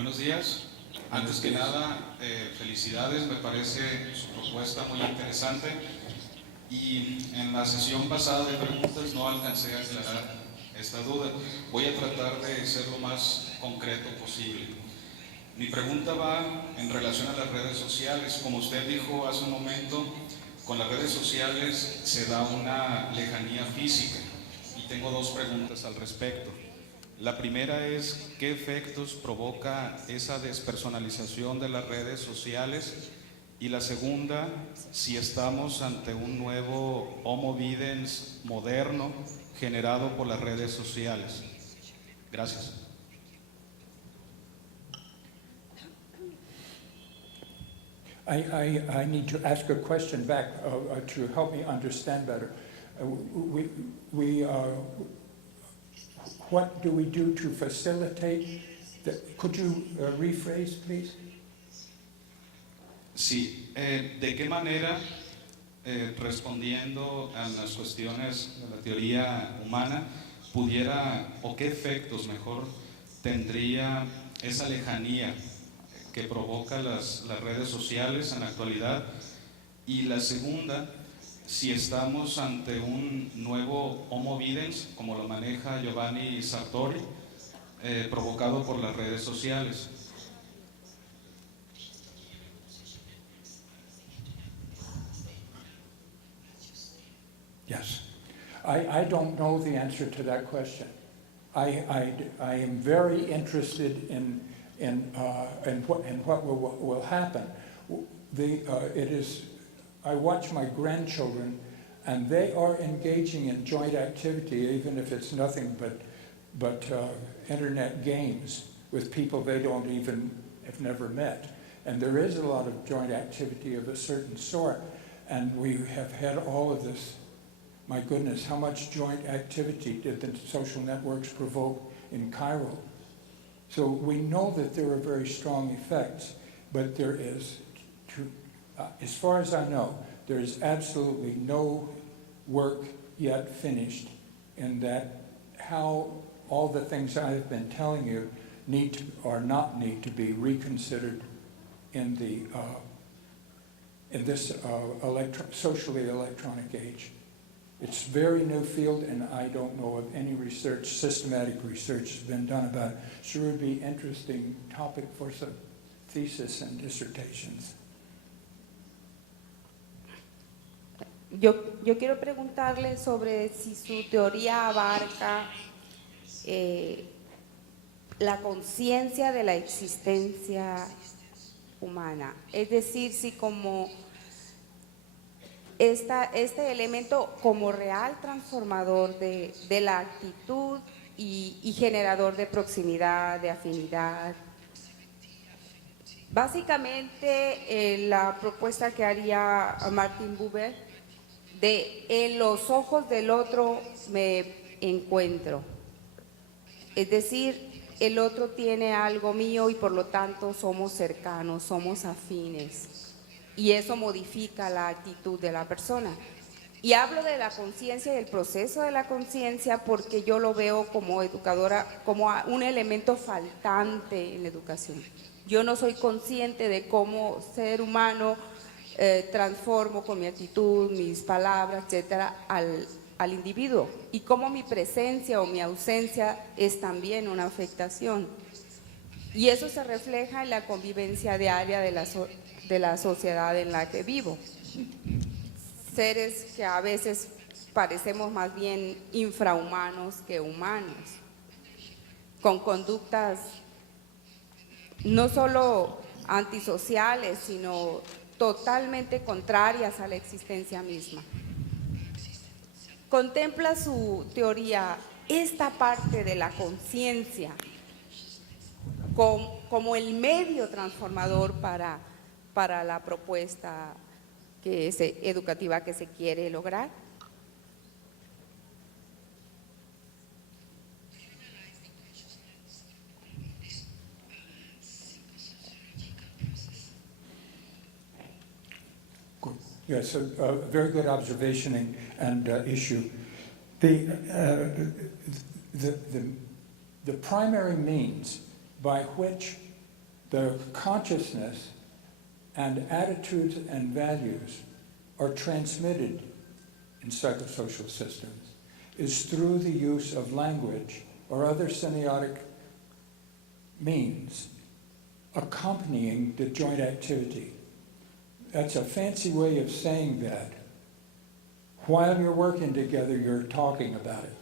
Buenos días. Antes que nada, felicidades, me parece su propuesta muy interesante y en la sesión pasada de preguntas no alcancé a aclarar esta duda. Voy a tratar de ser lo más concreto posible. Mi pregunta va en relación a las redes sociales. Como usted dijo hace un momento, con las redes sociales se da una lejanía física y tengo dos preguntas al respecto. La primera es, ¿qué efectos provoca esa despersonalización de las redes sociales? Y la segunda, si estamos ante un nuevo Homo videns moderno generado por las redes sociales. Gracias. I need to ask a question back to help me understand better. What do we do to facilitate? Could you rephrase, please? Sí, ¿de qué manera, respondiendo a las cuestiones de la teoría humana, pudiera, o qué efectos mejor, tendría esa lejanía que provoca las redes sociales en la actualidad? Y la segunda, si estamos ante un nuevo Homo videns, como lo maneja Giovanni Sartori, provocado por las redes sociales. Yes. I don't know the answer to that question. I am very interested in what will happen. I watch my grandchildren, and they are engaging in joint activity, even if it's nothing but internet games with people they have never met. And there is a lot of joint activity of a certain sort, and we have had all of this. My goodness, how much joint activity did the social networks provoke in Cairo? So we know that there are very strong effects, but there is, as far as I know, there is absolutely no work yet finished in that how all the things I have been telling you need to, or not need to be reconsidered in this socially electronic age. It's a very new field, and I don't know of any research, systematic research has been done about it. Sure would be an interesting topic for some thesis and dissertations. Yo quiero preguntarle sobre si su teoría abarca la conciencia de la existencia humana. Es decir, si como este elemento como real transformador de la actitud y generador de proximidad, de afinidad. Básicamente la propuesta que haría Martin Buber de en los ojos del otro me encuentro. Es decir, el otro tiene algo mío y por lo tanto somos cercanos, somos afines. Y eso modifica la actitud de la persona. Y hablo de la conciencia y el proceso de la conciencia porque yo lo veo como educadora, como un elemento faltante en la educación. Yo no soy consciente de cómo ser humano transformo con mi actitud, mis palabras, etcétera, al individuo. Y cómo mi presencia o mi ausencia es también una afectación. Y eso se refleja en la convivencia diaria de la sociedad en la que vivo. Seres que a veces parecemos más bien infrahumanos que humanos, con conductas no solo antisociales, sino totalmente contrarias a la existencia misma. Contempla su teoría esta parte de la conciencia como el medio transformador para la propuesta educativa que se quiere lograr. Yes, a very good observation and issue. The primary means by which the consciousness and attitudes and values are transmitted in psychosocial systems is through the use of language or other semiotic means accompanying the joint activity. That's a fancy way of saying that while you're working together, you're talking about it.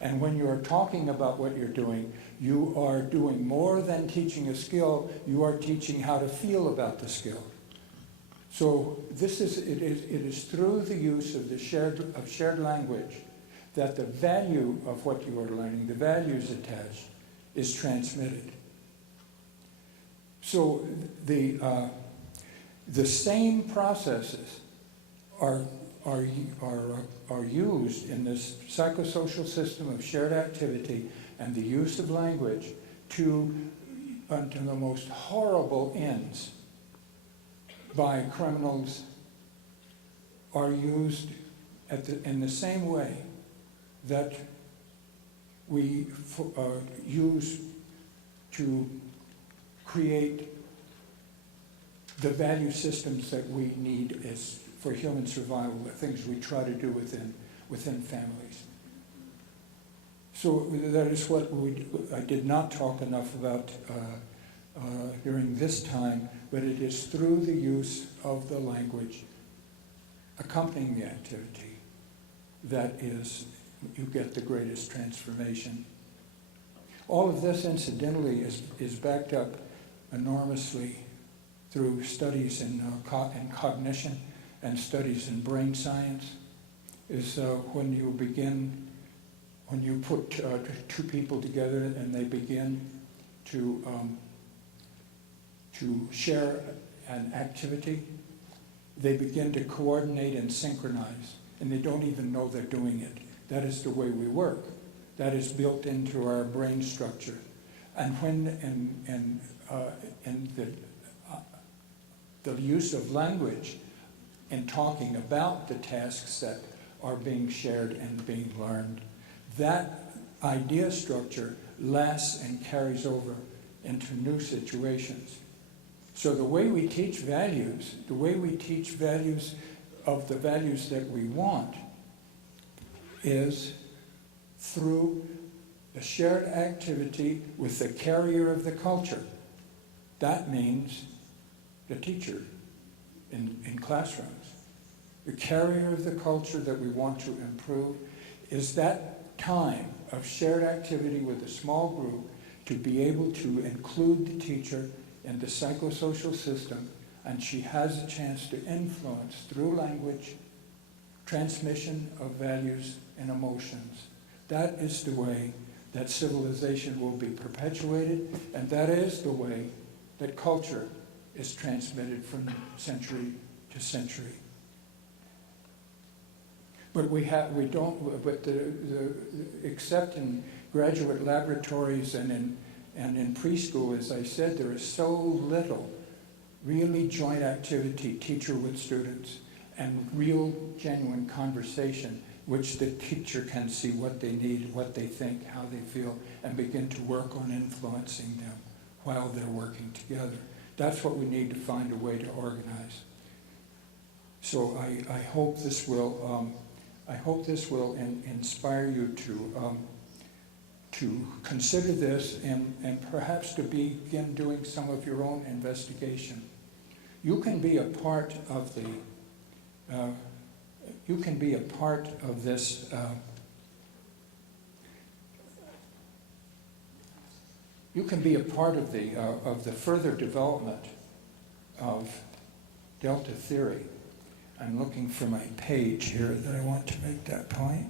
And when you're talking about what you're doing, you are doing more than teaching a skill, you are teaching how to feel about the skill. So it is through the use of shared language that the value of what you are learning, the values attached, is transmitted. So the same processes are used in this psychosocial system of shared activity and the use of language unto the most horrible ends by criminals are used in the same way that we use to create the value systems that we need for human survival, the things we try to do within families. So that is what I did not talk enough about during this time, but it is through the use of the language accompanying the activity that you get the greatest transformation. All of this, incidentally, is backed up enormously through studies in cognition and studies in brain science. When you put two people together and they begin to share an activity, they begin to coordinate and synchronize, and they don't even know they're doing it. That is the way we work. That is built into our brain structure. And when the use of language in talking about the tasks that are being shared and being learned, that idea structure lasts and carries over into new situations. So the way we teach values, of the values that we want, is through a shared activity with the carrier of the culture. That means the teacher in classrooms. The carrier of the culture that we want to improve is that time of shared activity with a small group to be able to include the teacher in the psychosocial system, and she has a chance to influence through language, transmission of values and emotions. That is the way that civilization will be perpetuated, and that is the way that culture is transmitted from century to century. But except in graduate laboratories and in preschool, as I said, there is so little really joint activity, teacher with students, and real genuine conversation, which the teacher can see what they need, what they think, how they feel, and begin to work on influencing them while they're working together. That's what we need to find a way to organize. So I hope this will inspire you to consider this and perhaps to begin doing some of your own investigation. You can be a part of this. You can be a part of the further development of Delta theory. I'm looking for my page here that I want to make that point.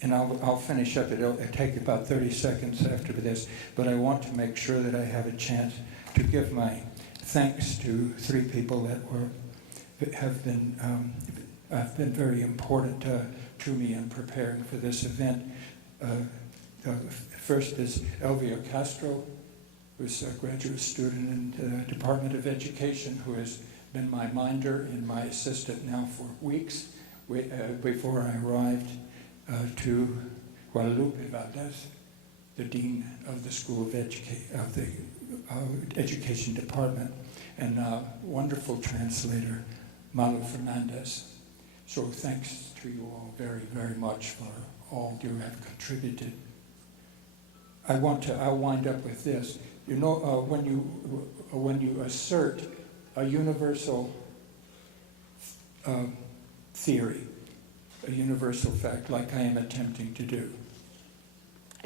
And I'll finish up. It'll take about 30 seconds after this, but I want to make sure that I have a chance to give my thanks to three people that have been very important to me in preparing for this event. First is Elvia Castro, who's a graduate student in the Department of Education, who has been my minder and my assistant now for weeks before I arrived to Guadalupe Valdez, the Dean of the School of Education Department, and wonderful translator, Malu Fernandez. So thanks to you all very, very much for all you have contributed. I'll wind up with this. You know, when you assert a universal theory, a universal fact, like I am attempting to do,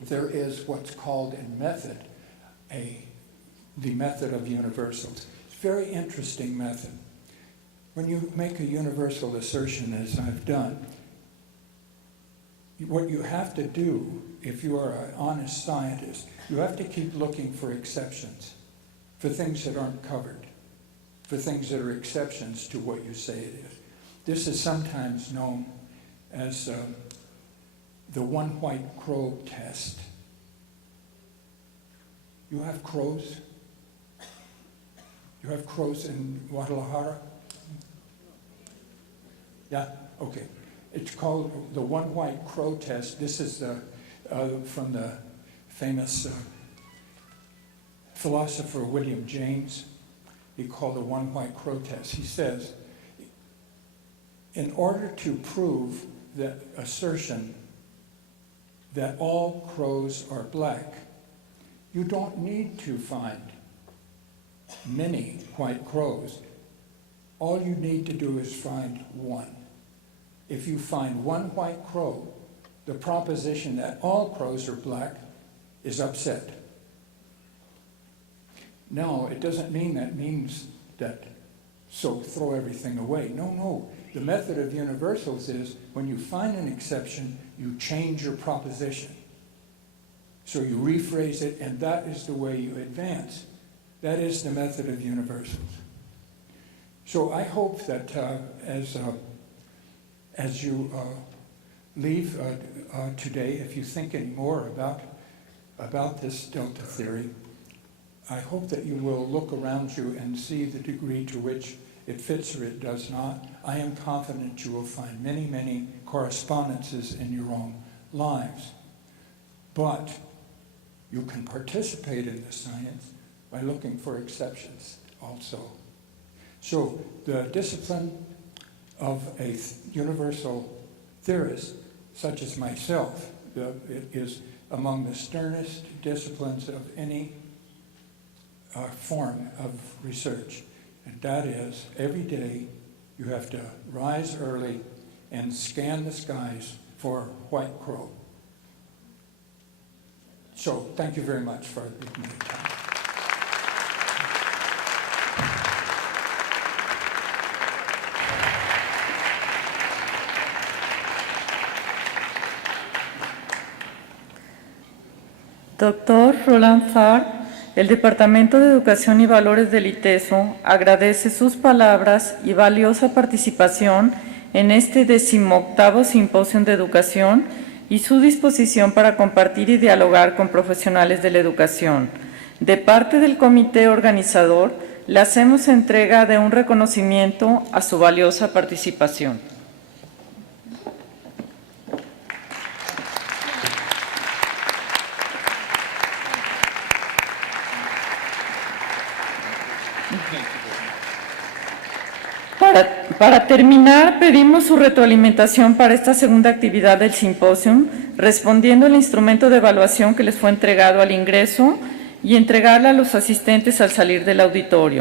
there is what's called in method the method of universals. It's a very interesting method. When you make a universal assertion, as I've done, what you have to do, if you are an honest scientist, you have to keep looking for exceptions, for things that aren't covered, for things that are exceptions to what you say it is. This is sometimes known as the one white crow test. You have crows? You have crows in Guadalajara? Yeah? Okay. It's called the one white crow test. This is from the famous philosopher William James. He called the one white crow test. He says, in order to prove the assertion that all crows are black, you don't need to find many white crows. All you need to do is find one. If you find one white crow, the proposition that all crows are black is upset. No, it doesn't mean that means that, so throw everything away. No. The method of universals is when you find an exception, you change your proposition. So you rephrase it, and that is the way you advance. That is the method of universals. So I hope that as you leave today, if you think any more about this delta theory, I hope that you will look around you and see the degree to which it fits or it does not. I am confident you will find many, many correspondences in your own lives. But you can participate in the science by looking for exceptions also. So the discipline of a universal theorist, such as myself, it is among the sternest disciplines of any form of research. And that is, every day you have to rise early and scan the skies for white crow. So thank you very much for giving me the time. Doctor Roland Tharp, el Departamento de Educación y Valores del ITESO agradece sus palabras y valiosa participación en este 18º Simposium de Educación y su disposición para compartir y dialogar con profesionales de la educación. De parte del comité organizador, le hacemos entrega de un reconocimiento a su valiosa participación. Para terminar, pedimos su retroalimentación para esta segunda actividad del simposium, respondiendo al instrumento de evaluación que les fue entregado al ingreso y entregarla a los asistentes al salir del auditorio.